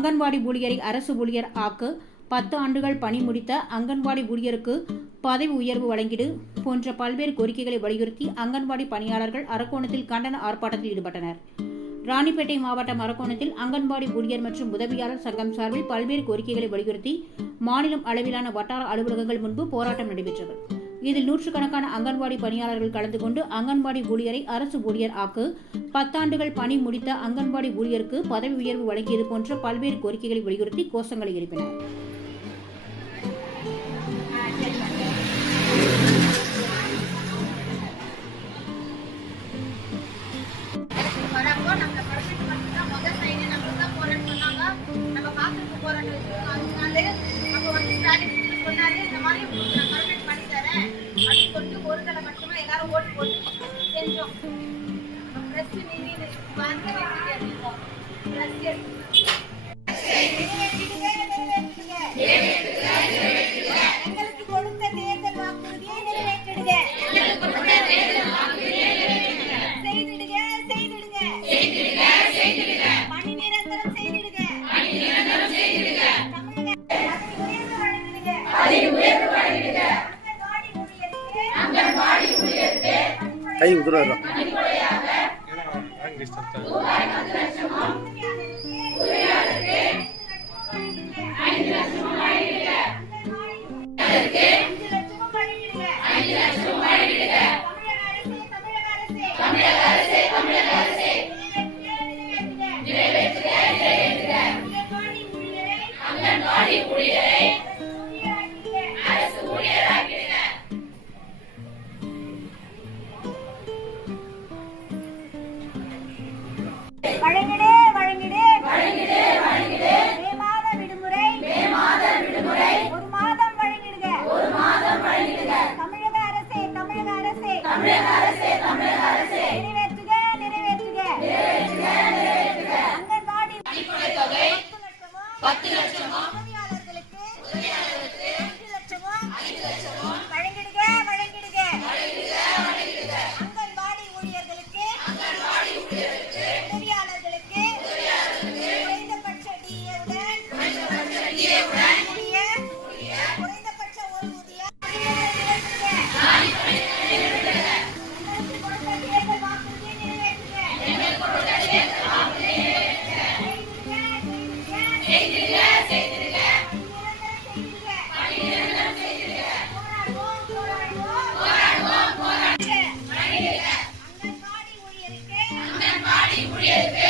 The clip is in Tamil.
அங்கன்வாடி ஊழியரை அரசு ஊழியர் ஆக்கு பத்து ஆண்டுகள் பணி முடித்த அங்கன்வாடி ஊழியருக்கு பதவி உயர்வு வழங்கிடு போன்ற பல்வேறு கோரிக்கைகளை வலியுறுத்தி அங்கன்வாடி பணியாளர்கள் அரக்கோணத்தில் கண்டன ஆர்ப்பாட்டத்தில் ஈடுபட்டனர். ராணிப்பேட்டை மாவட்டம் அரக்கோணத்தில் அங்கன்வாடி ஊழியர் மற்றும் உதவியாளர் சங்கம் சார்பில் பல்வேறு கோரிக்கைகளை வலியுறுத்தி மாநிலம் அளவிலான வட்டார அலுவலகங்கள் முன்பு போராட்டம் நடைபெற்றது. இதில் நூற்றுக்கணக்கான அங்கன்வாடி பணியாளர்கள் கலந்து கொண்டு அங்கன்வாடி ஊழியரை அரசு ஊழியர் ஆக்கு பத்தாண்டுகள் பணி முடித்த அங்கன்வாடி ஊழியருக்கு பதவி உயர்வு வழங்கியது போன்ற பல்வேறு கோரிக்கைகளை வலியுறுத்தி கோஷங்களை எழுப்பினர். போராட்டம் நம்ம அதனால அப்போ வந்து ஸ்டாலின் சொன்னாரு இந்த மாதிரி தடவை மட்டுமா எல்லாரும் ஓட்டு போட்டு செஞ்சோம். ப்ரெஸ் நீங்க வந்து ப்ரெஸ் எங்களுக்கு கொடுத்த தேர்தல் வாக்குறுதியை நிறைவேற்றிடுங்க. செய்திடுங்க செய்திடுங்க. பணி நிரந்தரம் செய்திடுங்க. தமிழக பதவி உயர்வு வழங்கிடுங்க. கை உதுரம் நிறைவேற்றுக நிறைவேற்றுக அங்கன்வாடி ஊழியரை போராடுவோம்